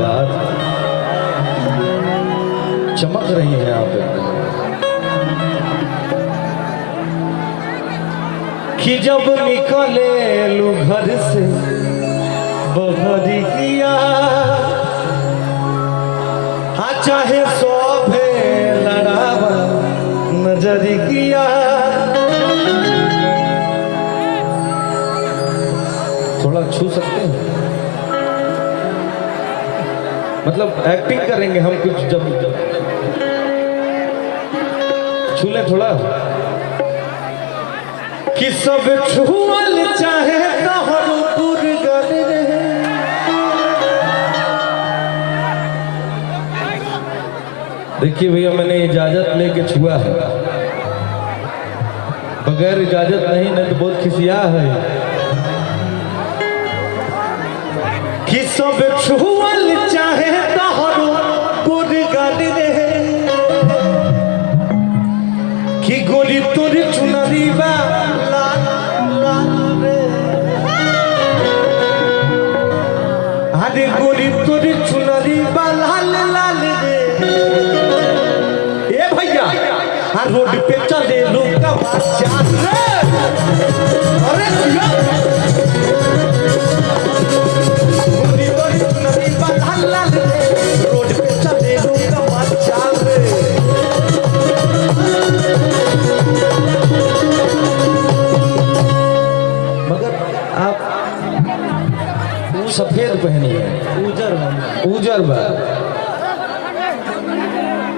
बात, चमक रही है आप कि जब निकले लू घर से बहरिया, चाहे शोभे लड़ावा नजरिया। थोड़ा छू सकते हैं, मतलब एक्टिंग करेंगे हम कुछ, जब छू ले थोड़ा कि सब छुअल चाहे तोहर गले। देखिए भैया, मैंने इजाजत लेके छुआ है, बगैर इजाजत नहीं तो बहुत खिसिया है कि सब छुअल चाहे तोहरो गुरगल रे, कि गोरी तोरी चुनरी बा लाल लाल रे, अरे गोरी तोरी चुनरी बा लाल लाल रे। ए भैया, रोड पे चले लोग का बाजा रे, अरे रोड पे चले लोग का बाजा रे। मगर आप सफेद पहनिए, उजर बा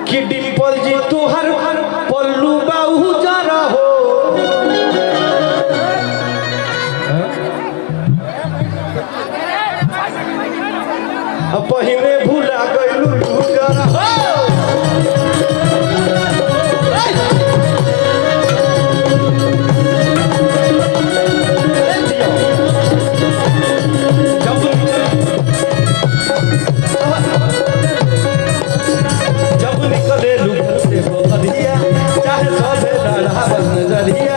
कि डिंपल जी तुहर पल्लू बा उजर हो, पहिने भूला गइलू उजर हो। जब निकले लू घर से बहरिया, चाहे सभे लड़ावल नजरिया।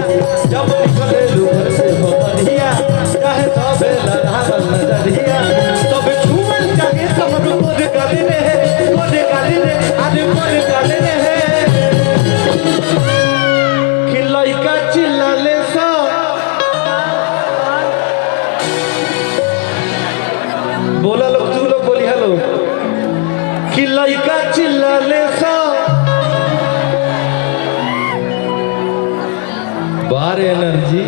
जब निकले लू घर से बहरिया, चाहे सभे लड़ावल नजरिया। सब छुअल जाके समर मोर गले रे, मोर गले रे, अरे मोर गले रे। कि लइका चिल्लाले सा बोला लोग, तू लोग बोली हेलो, कि लइका चिल्लाले सा बार एनर्जी।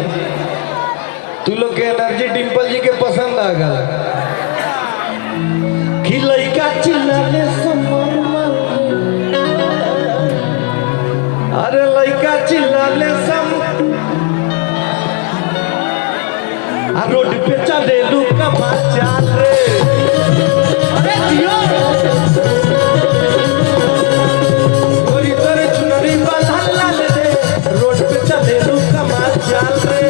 तू लोग के एनर्जी डिंपल जी के पसंद आ गया कि लइका चिल्लाले सा, अरे लइका चिल्लाले सा, रोड पे चले लू का बाजा रे। अरे दियो गोरी तोरे चुनरी बा लाल लाल रे, रोड पे चले लू का बाजा रे।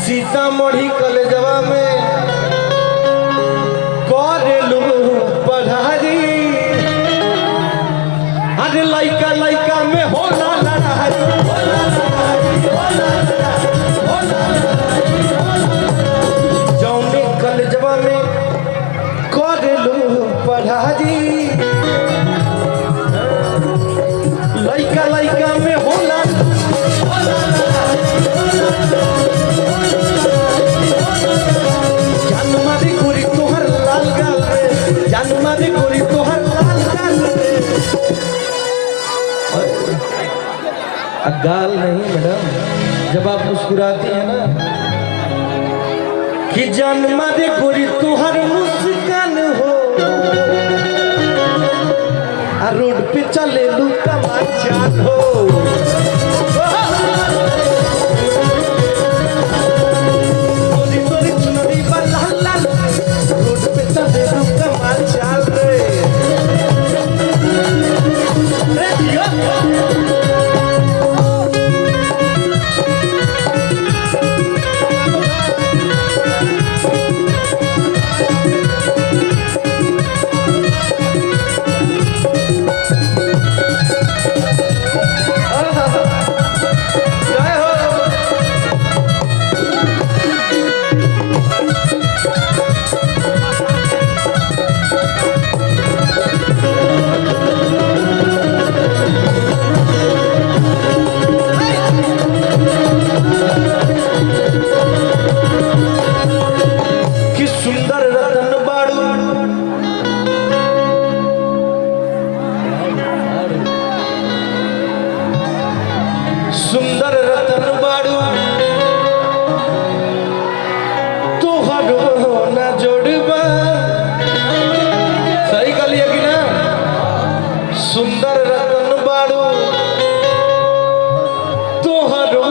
सीतामढ़ी कॉलेजवा में करेलू पढ़ाई, अरे लइका लइका में होला लड़ाई, जौने कॉलेजवा में करेलू पढ़ाई। गाल नहीं मैडम, जब आप मुस्कुराती है ना कि जान मारे गोरी तुहर मुस्कान हो, रोड पे चले लू तमाचान हो, गोरी गोरी चुनरी वाला लाल, रोड पे चले लू तमाचान रे। सुंदर रतन बाड़ू तुहरो न जोड़बा, सही कलिए कि ना? सुंदर रतन बाड़ू तुहरो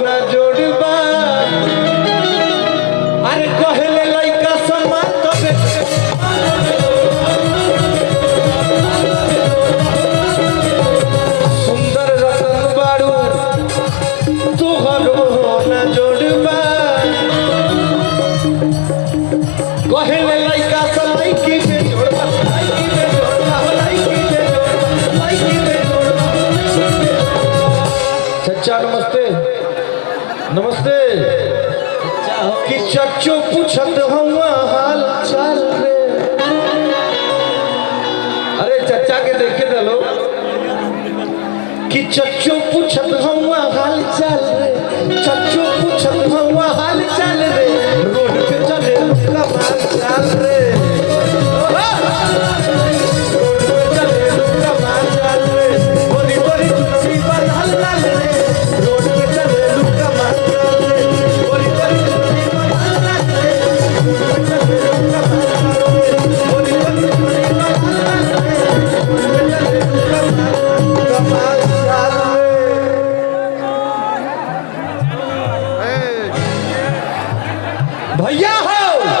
न जोड़बा, अरे कहले लइका समान तबे सुंदर रतन बाड़ू तुहरो न जोड़बा, कहले लइका लइकी पे जोड़बा, लइकी पे जोड़बा, लइकी पे जोड़बा, लइकी पे जोड़बा। चचा नमस्ते, नमस्ते। कि चच्चो पूछत हुआ हाल चाल रे, अरे चचा के देखे दलो कि चच्चो पूछत हुआ हाल चाल रे, चच्चो पूछत हुआ हाल चाल रे, रोड पे चले कमाल चाल रे, रोड पे चले कमाल चाल रे, गोरी गोरी चुनरी वाला लाल रे, रोड पे चले कमाल चाल रे, गोरी गोरी चुनरी वाला लाल रे, रोड पे चले कमाल चाल रे, गोरी गोरी चुनरी वाला लाल रे, रोड पे चले कमाल चाल रे। भैया